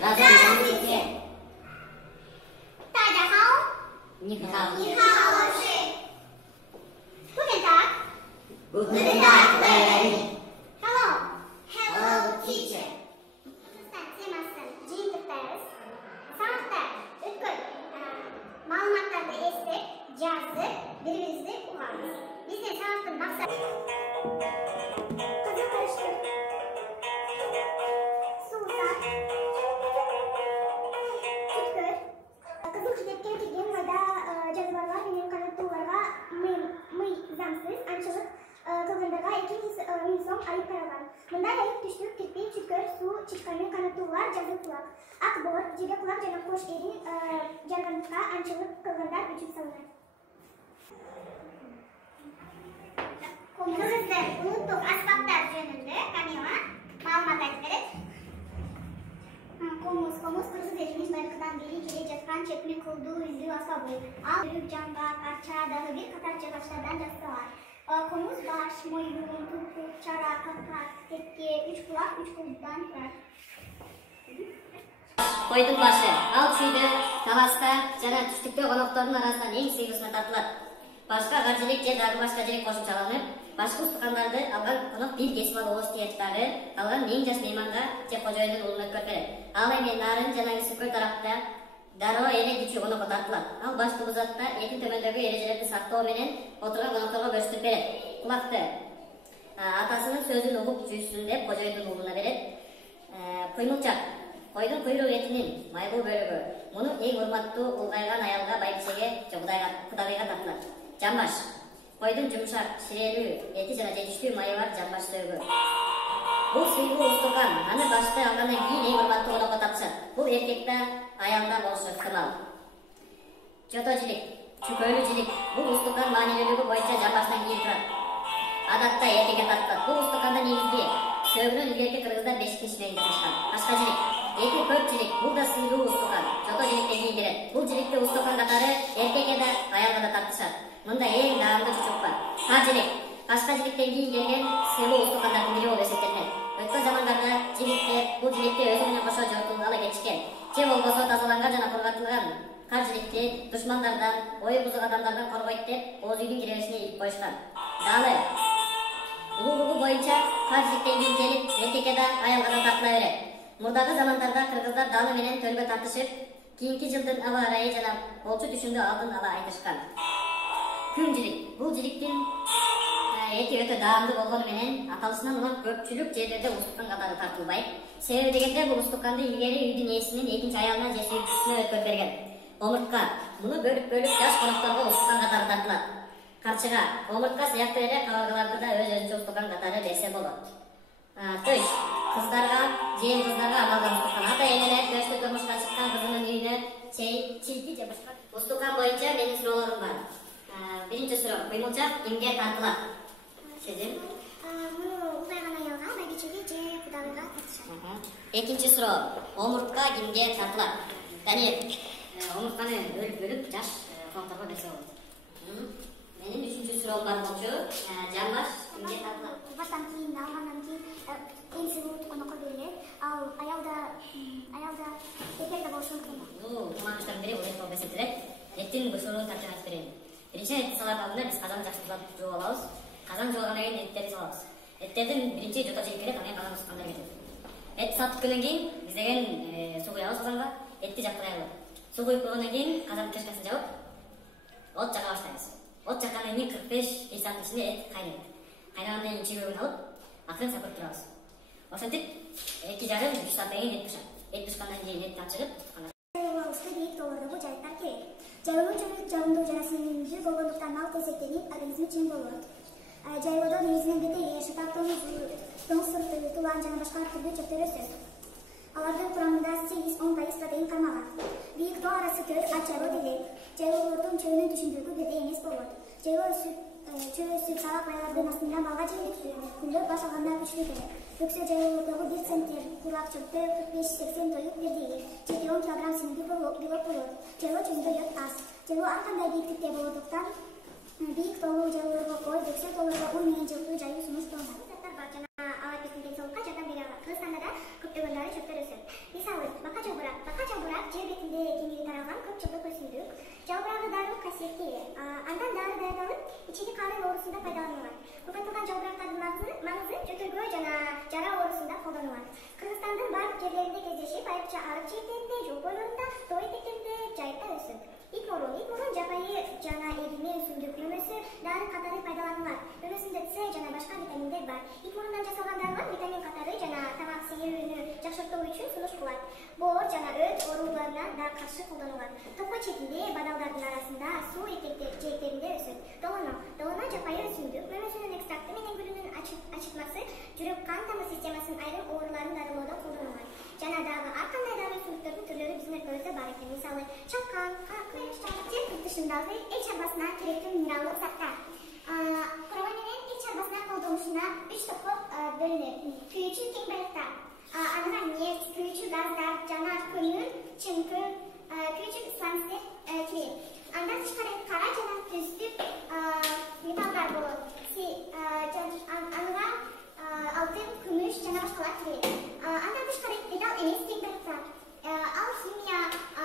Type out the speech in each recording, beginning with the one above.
Здравствуйте. 大家好。你好。你好，老师。Guten Tag. Guten Tag, Lady. Hello. Hello, teacher. Sen sevmezsen gender pairs, sanatlar, ülkü, malumatlarda esnek, cazı, birbirinizi uğramış. Biz de sanatın maksadı. Kızıl karıştır. Suğusak. Tütkür. Kızıl çiçekten kelgen mayda жазбалар менен канаттууларга мыйзамсыз аңчылык кылгандарга 2000 сом айып каралган. Мындай айып түштүк, кирпич, чүткөр, суу, чычкан канаттуулар, жазыл кулак, ак боор, жеге кулак жана кош эрин жаргандыкка аңчылык кылгандар үчүн салынат. Кыздар улуттук аспаптар жөнүндө Камила маалымат айтып берет. Комуз кыргыз элинин тарыхынан бери келе жаткан чекми кылдуу үндүү асабы. Ал үрүк, жаңгак, арча дагы бир катар жыгачтардан жасалган. Комуз баш, мойун, тупук, чара, какак, текке, үч кулак, үч колдон турат. Койдун башы, ал чүйдө, таласта жана түштүктө коноктордун арасынан эң сыйгысына тартылат. Башка каржылык же дагы башка жерге кошумчаланып, башкы устукандарды алган конок бир кесип алуу ыктыярчылары калган эң жаш мейманга же кожоюндун уулуна өткөрүп берет. Ал эми нарын жана сүкөл тарапта дароо эле кичүү конокко тартылат. Ал баштуу затта эки төмөндөгү эрежелерди сактоо менен отурган конокторго бөлүштүрүп берет. Кулакты атасынын сөзүн угуп жүйсүн деп кожоюндун уулуна берет. Куймулчак койдун куйрук этинин майгул бөлүгү. Муну эң урматтуу улгайган аялга, байбичеге же кудагыйга тартылат. Жамбаш койдун жумшак, ширелүү эти жана жетиштүү майы бар жамбаш сөөгү. Бул сыйгуу устукан, аны башты алгандан кийин эң урматтуу конокко тартышат. Бул эркекте аялда болушу ыктымал. Жото жилик, чүкөлүү жилик. Бул устукан маанилүүлүгү боюнча жамбаштан кийин турат. Адатта эркекке тартылат. Бул устуканда негизги сөөгүнөн илгерки кыргыздар бешик менен жасашкан. Башка жилик, эки көп жилик. Бул да сыйгуу устукан. Жото жиликтен кийин келет. Бул жиликти устукан катары эркекке да аялга да тартышат. Мында эң даамдуу чучук бар. Кар жилик. Башка жиликтен кийин келген сыйлуу устукандардын бири болуп эсептелет. Өткөн замандарда жиликтер бул жиликти өзү менен кошо жортулгалы кетишкен. Же болбосо тазаланган жана корготулган кар жиликти душмандардан, ою бузук адамдардан коргойт деп оз үйдүн киребесине ийип коюшкан. Далы улуулугу боюнча кар жиликтен кийин келип эркекке да аялга да тартыла берет. Мурдагы замандарда кыргыздар далы менен төлгө тартышып, кийинки жылдын аба ырайы жана болчу түшүндү алдын ала айтышкан. Күн жилик. Бул жиликтин эти өтө даамдуу болгону менен аталышынан улам көпчүлүк жерлерде устукан катары тартылбайт. Себеби дегенде бул устуканды илгери үйдүн ээсинин экинчи аялына же сүйүүчүсүнө өткөрүп берген. Омуртка. Муну бөлүп жаш конокторго устукан катары тартылат. Карчыга. Омуртка сыяктуу эле кабыргаларды да өз-өзүнчө устукан катары берсе болот. Төш. Кыздарга, жээн кыздарга арналган устукан. Ата энелер төштө турмушка чыккан кызынын үйүнө чийки же башка устукан боюнча менин суроолорум бар. Биринчи суроо, куймулчак кимге тартылат? Сезим? Муну улгайган аялга, байбичеге же кудагыйга тартышат. Экинчи суроо, омуртка кимге тартылат? Даниэл, омуртканы бөлүп жаш конокторго берсе болот. Менин үчүнчү суроом бар болчу, жамбаш кимге тартылат? Баштан кийин алгандан кийин эң сыйлуу конокко берилет. Ал аялда эркек да болушу мүмкүн. Куманыштардын бири улет болуп эсептелет. Эттин бул суроону тартып айтып берейин. Биринчи эт салат алдында биз казан жакшылап жууп алабыз. Казан жуугандан кийин эттерди салабыз. Эттердин биринчи жото жилик келет, анан казан устукандар кетет. Эт саттыккөндөн кийин биз деген суу куябыз казанга, этти жактырайлы. Суу куюп койгондон кийин казан крышкасын жабып, от жака баштайбыз. От жаккандан кийин 45 сааттын ичинде эт кайнайт. Кайнагандан кийин чегөөгүн алып, акырын сапырып турабыз. Ошентип 2,5-3 сааттан кийин эт пышат. Эт пышкандан кийин этти алып чыгып устуканга биик тоолордогу жайыттар керек. Жайылуучулук жагымдуу жана сыйымдуу болгондуктан ал тезектенип, организми чың болот. Жайлоодо негизинен бетеги, шытаптоңуз, тоң сырты, тулан жана башка түрдүү чөптөр өсөт. Алардын курамында 8-10% протеин кармаган. Биик тоо арасы төр, ачалы делек. Жайлоолордун чөөнүн түшүндүрүгү бирдей эмес болот. Жайлоо чөө сүт салак байлардын астында балга жемиктүү, гүлдөр баш алганда күчтүү келет. Өксө жайлоодогу 1 центнер курак чөптө 45-80 тоюк бирдеги, 7-10 килограмм симиндүү белок болот. Жайлоо чөйүндө йод аз. Жайлоо ар кандай бийиктикте болотуктан биик тоолуу жайлоолорго кой, өксө тоолорго уй менен жылкуу жайуу сунушталган. Заттар бар жана алар биздин денсаулукка жардам бере алат. Кыргызстанда да көптөгөн дары чөптөр өсөт. Мисалы, бака жер бетинде кеңири таралган көп жылдык өсүмдүк. Жалбырагы дарылык касиетке ээ. Андан дары даярданып, ичиги карын оорусунда пайдаланылган. Көпөйтүлгөн жалбырактардын маңызы жөтөлгө жана жара оорусунда колдонулат. Кыргызстандын бардык жерлеринде кездешип, айрыкча арык жээктеринде, жол бойлорунда, тоо этектеринде, жайыкта өсөт. Итмурун жапайы жана эгиме өсүмдүк. Мөмөсү дары катары пайдаланылат. Мөмөсүндө С жана башка витаминдер бар. Итмурундан жасалган дарылар витамин катары жана тамак сиңирүүнү жакшыртуу үчүн сунуш кылат. Боор жана өт ооруларына да каршы колдонулат. Топо четинде, бадалдардын арасында, суу жээктеринде өсөт. Долоно жапайы өсүмдүк. Мөмөсүнүн экстракты менен гүлүнүн ачытмасы жүрөк кан тамыр системасынын айрым ооруларын дарылоодо колдонулат. Жана дагы ар кандай дары өсүмдүктөрдүн түрлөрү биздин өлкөбүздө бар экен. Мисалы, чакан, жер тышындагы эл чарбасына керектүү минералдык заттар. Кураган менен эл чарбасына колдонушуна 3 топко бөлүнөт. Күйүүчү кең балыктар, андан нефть, күйүүчү газдар жана көмүр, чыңкыл, күйүүчү сланецтер кирет. Андан тышкары кара жана түстүк металлдар болот. Анга алтын, күмүш жана башкалар кирет. Андан тышкары металл эмес кең балыктар. Ал химия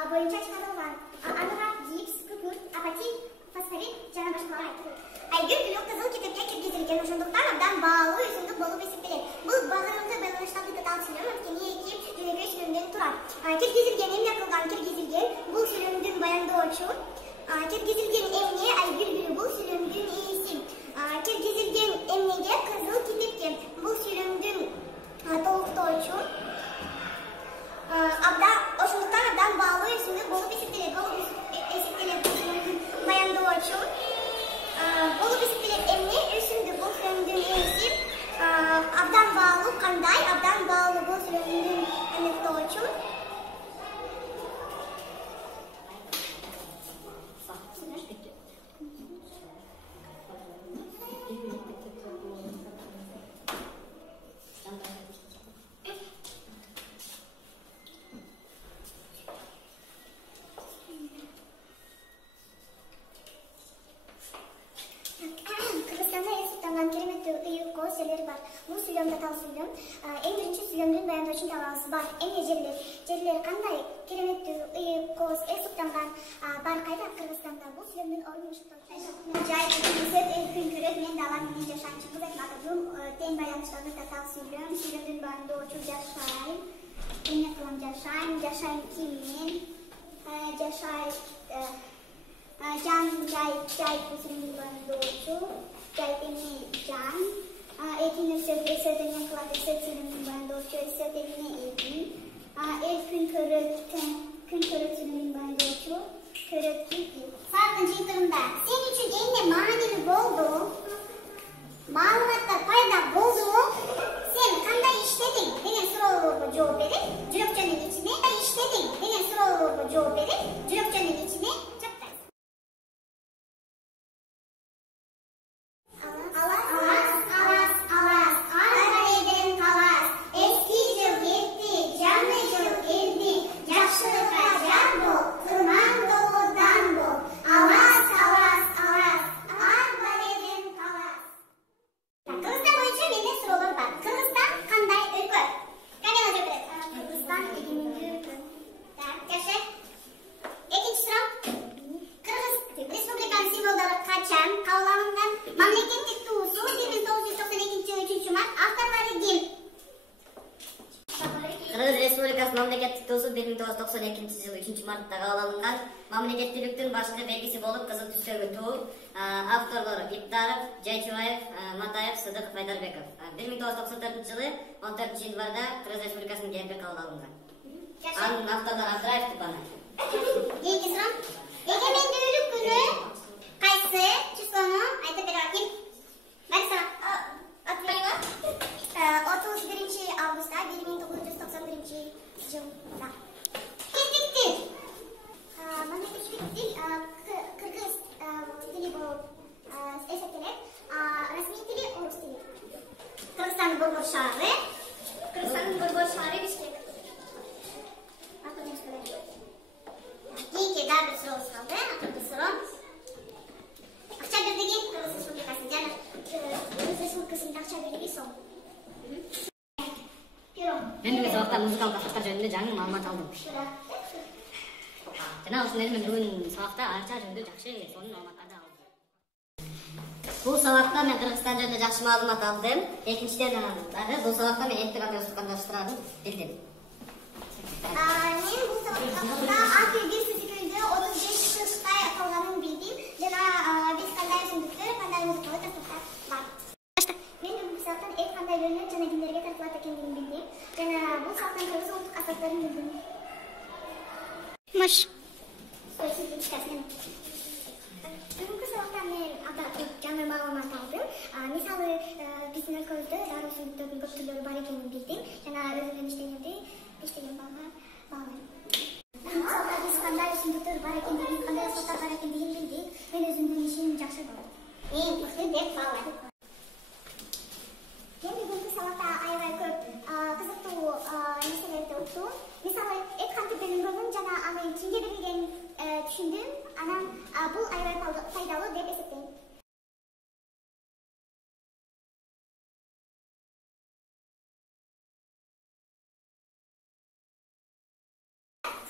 боюнча чыгарылган. Анга гипс, күкүрт, апатит, фосфорит жана башкалар кирет. Айгүл гүлү кызыл китепке киргизилген, ошондуктан абдан баалуу өсүмдүк болуп эсептелет. Бул багырымдуу байланыштагы деталь сүйлөм, анткени эки жөнөкөй сүйлөмдөн турат. Киргизилген эмне кылган киргизилген, бул сүйлөмдүн баяндоочу. Киргизилген эмне айгүл гүлү, бул сүйлөмдүн ээси. Киргизилген эмнеге кызыл китепке, бул сүйлөмдүн толуктоочу. Ошондуктан абдан баалуу өсүмдүк болуп эсептелет. Баяндоочу. Болуп эсептелет эмне өсүмдүк, бул сүйлөмдүн ээси. Абдан баалуу кандай, абдан баалуу бул сүйлөмдүн өнөктөөчү. Бул сүйлөм татаал сүйлөм. Эң биринчи сүйлөмдүн баяндоочун табабыз бар. Эмне жерлер кандай кереметтүү, ыйык, кооз, суктанган бар кайда Кыргызстанда. Бул сүйлөмдүн ордун жай өсөт, эл күн көрөт, мен дала менен жашайм. Чындык айтып атам, тең байланыштагы татаал сүйлөм. Сүйлөмдүн баяндоочу жашайм. Эмне кылам жашайм киммен? Жашайм жан жай сүйлөмдүн баяндоочу. Жай эмне жан. Ekin ösöt emne kılat, ösöt сүйлөмдүн баяндоочу, ösöt эмне ekin. El күн көрөт сүйлөмдүн баяндоочу, көрөт күн. Сааттын жыйынтыгында сен үчүн эмне маанилүү болду? Маалыматтар пайда болдубу? Сен кандай иштедиң деген суроолорго жооп берип, жүрөкчөнүн ичине иштедиң деген суроолорго жооп берип, жүрөкчөнүн ичине жактайсың. Кыргыз Республикасынын мамлекеттик туусу 1992 жылы 3 мартта кабыл алынган. Мамлекеттүүлүктүн башкы белгиси болуп кызыл түстөгү туу. Авторлору Иптаров, Жайчубаев, Матаев, Сыдыков, Айдарбеков. 1994 жылы 14 январда Кыргыз Республикасынын КМП кабыл алынган. Анын авторлору Абдраев, Тупанов. Экинчи суроо. Эгемендүүлүк күнү кайсы числону айтып бере алайын? Барса. 31 августта 1991 жылда. Кезектир. Мамлекеттик тил кыргыз тили болуп эсептелет. Расмий тили орус тили. Кыргызстандын Борбор шаары. Бишкек. Кийинки дагы бир сурообуз калды. Акыркы суроо. Акча бирдиги Кыргыз Республикасынын жана Кыргыз Республикасынын акча бириги сом. Ендиги сабакта музыкалык аспаптар жөнүндө жаңы маалымат алдым. Жана ушуну мен бүгүн сабакта анча жөнүндө жакшы сонун маалыматтарды алдым. Бул сабакта мен Кыргызстан жөнүндө жакшы маалымат алдым. Экинчиден дагы бул сабакта мен этти кандай устукандаштырарын билдим. Мен бул сабакта АК1 секилдүү 35 кыштай калганын билдим. Жана биз кандай өсүмдүктөр, кандай музыкалык аспаптар бар. Мен бул сабактан эт кандай бөлүнөт жана кимдерге тартылат экендигин билдим. Жана бул сабактан кыргыз улуттук аспаптарын билдим. Бүгүнкү сабакта мен анда жаңы маалымат алдым. Мисалы, биздин өлкөбүздө дары өсүмдүктөрдүн көп түрлөрү бар экенин билдим. Жана өзүмдүн иштеген балга баалайм. Мисалда биз кандай өсүмдүктөр бар экендигин, кандай аспаптар бар экендигин билдик. Мен өзүмдүн ишим жакшы болду. Мен мыкты деп баалайм. Мен бүгүнкү сабакта аябай көп кызыктуу нерселерди уктум. Мисалы, эт кантип бөлүнгөнүн жана аны кимге берилгенин түшүндүм. Анан бул аябай пайдалуу деп эсептейм.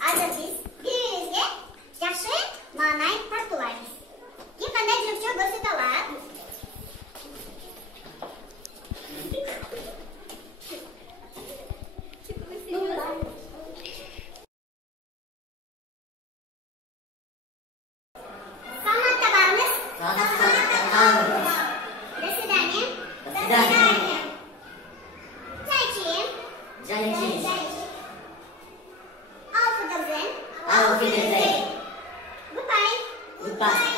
Азыр биз бири-бирибизге жакшы маанай тартуулайбыз. Ким кандай жүрүкчө көрсөтө алат? Goodbye.